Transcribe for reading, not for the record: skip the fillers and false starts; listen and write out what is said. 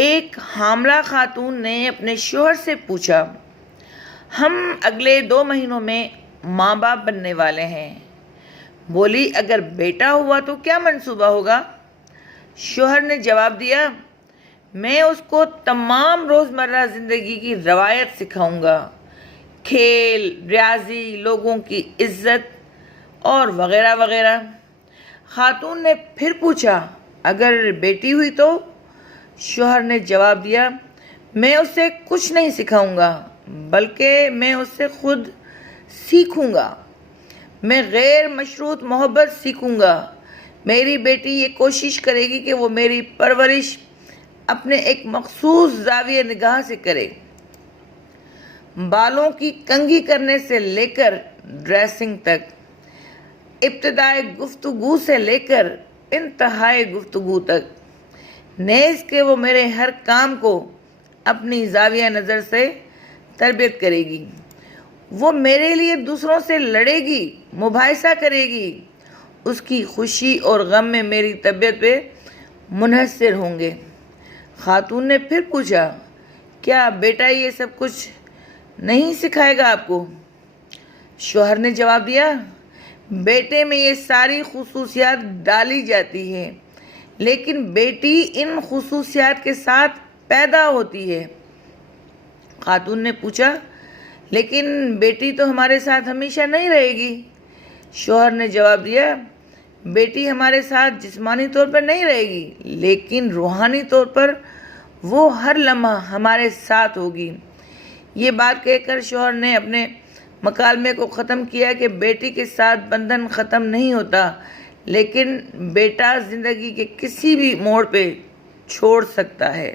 ایک حاملہ خاتون نے اپنے شوہر سے پوچھا، ہم اگلے 2 مہینوں میں ماں باپ بننے والے ہیں۔ بولی، اگر بیٹا ہوا تو کیا منصوبہ ہوگا؟ شوہر نے جواب دیا، میں اس کو تمام روزمرہ زندگی کی روایت سکھاؤں گا، کھیل، ریاضی، لوگوں کی عزت اور وغیرہ وغیرہ۔ خاتون نے پھر پوچھا، اگر بیٹی ہوئی تو؟ شوہر نے جواب دیا، میں اسے کچھ نہیں سکھاؤں گا بلکہ میں اس سے خود سیکھوں گا۔ میں غیر مشروط محبت سیکھوں گا۔ میری بیٹی یہ کوشش کرے گی کہ وہ میری پرورش اپنے ایک مخصوص زاویہ نگاہ سے کرے، بالوں کی کنگھی کرنے سے لے کر ڈریسنگ تک، ابتدائے گفتگو سے لے کر انتہائی گفتگو تک، نیز کہ وہ میرے ہر کام کو اپنی زاویہ نظر سے تربیت کرے گی۔ وہ میرے لیے دوسروں سے لڑے گی، مباحثہ کرے گی، اس کی خوشی اور غم میں میری طبیعت پہ منحصر ہوں گے۔ خاتون نے پھر پوچھا، کیا بیٹا یہ سب کچھ نہیں سکھائے گا آپ کو؟ شوہر نے جواب دیا، بیٹے میں یہ ساری خصوصیات ڈالی جاتی ہیں لیکن بیٹی ان خصوصیات کے ساتھ پیدا ہوتی ہے۔ خاتون نے پوچھا، لیکن بیٹی تو ہمارے ساتھ ہمیشہ نہیں رہے گی؟ شوہر نے جواب دیا، بیٹی ہمارے ساتھ جسمانی طور پر نہیں رہے گی لیکن روحانی طور پر وہ ہر لمحہ ہمارے ساتھ ہوگی۔ یہ بات کہہ کر شوہر نے اپنے مکالمے کو ختم کیا کہ بیٹی کے ساتھ بندھن ختم نہیں ہوتا لیکن بیٹا زندگی کے کسی بھی موڑ پہ چھوڑ سکتا ہے۔